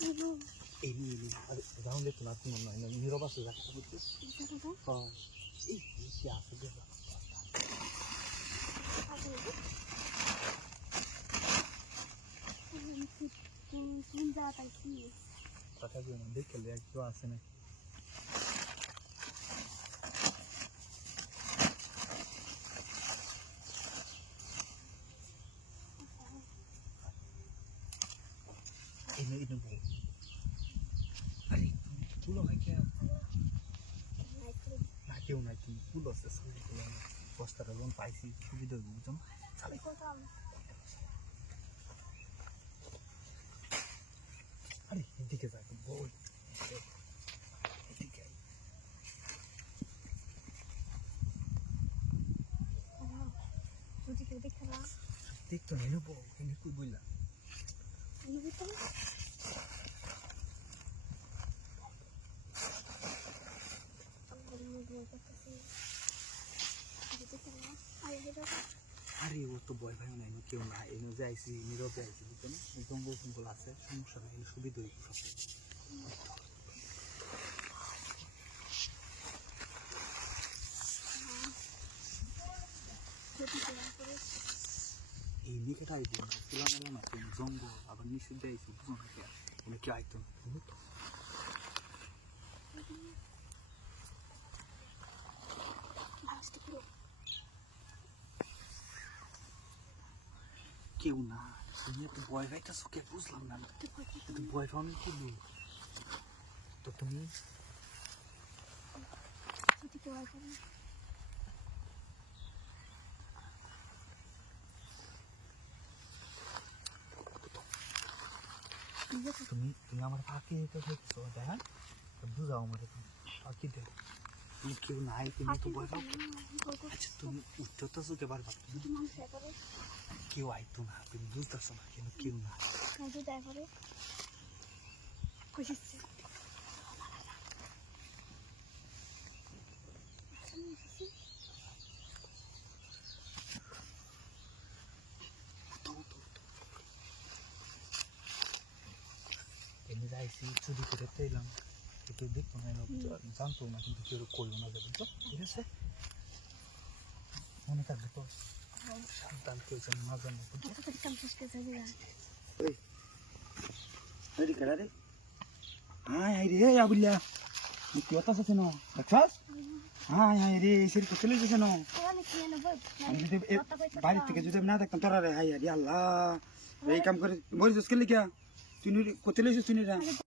নিয়ে নিয়ে আরে যাও দেখতো না তুমি নয় নীরব আছে জায়গাটা বুঝতে হ্যাঁ এই কি আছে দেখো কথা দিও না দেখে একটু আছে না এনে বল আরে তুলো না কে না কেউ নাই তুমি তুলো আছে সামনে তুলো না বস্তাটা যখন পাইছি সুবিধা হইব বুঝছ চালে আরে এদিকে যা বল এদিকে দেখতে না দেখতো না এনে বল এনে কই বললা আমি দেখতে না আমার মুখ করতেছি দেখতে না আরে, ও তো ভয় ভাই নাই কেউ না এনে যে আইসি, নীরবে আইসি বুঝছ না এই জঙ্গল জঙ্গল আছে, সমস্যা নাই সুবিধা সব। এই নিকেটা আইব খোলা মেলা জঙ্গল, আবার নিষিদ্ধ আইসি বুঝো না কি আইতো? না কেউ না। তুমি এত ভয় পাইতেছো কে? বুঝলাম না। এত ভয় পাওনি করল তো তুমি? তুমি তুমি আমার ফাঁকি দিতে দেখছ দেখা বুঝাও আমার ফাঁকি দে। তুমি কেউ নাই, তুমি তো ভয় পাও আচ্ছা তুমি উঠতেছো কে বারবার কেউ আইতো না তুমি বুঝতেছো না কেন কেউ না যদি দেয় করে খুশি তো তো এমনি যাইছি চুরি করে পেলাম কেউ দেখতো না এনে জানতো না কিন্তু কেউ করল না যাবেন তো ঠিক আছে মনে থাকবে তো সাবধান কেউ যেন না জানে বুঝছ কাম শেষ করে যাবে Hadi kadar Hai hai re ya bulla. Ni kota sa seno. Bakas? Hai hai re sir ko chলে যাচ্ছে না আমি যদি এ- বাড়ি থেকে যদি না দেখতাম তোরা রে হাই আল্লাহ এই কাম করে মরে যাস কে তুই কোথায় চলে তুই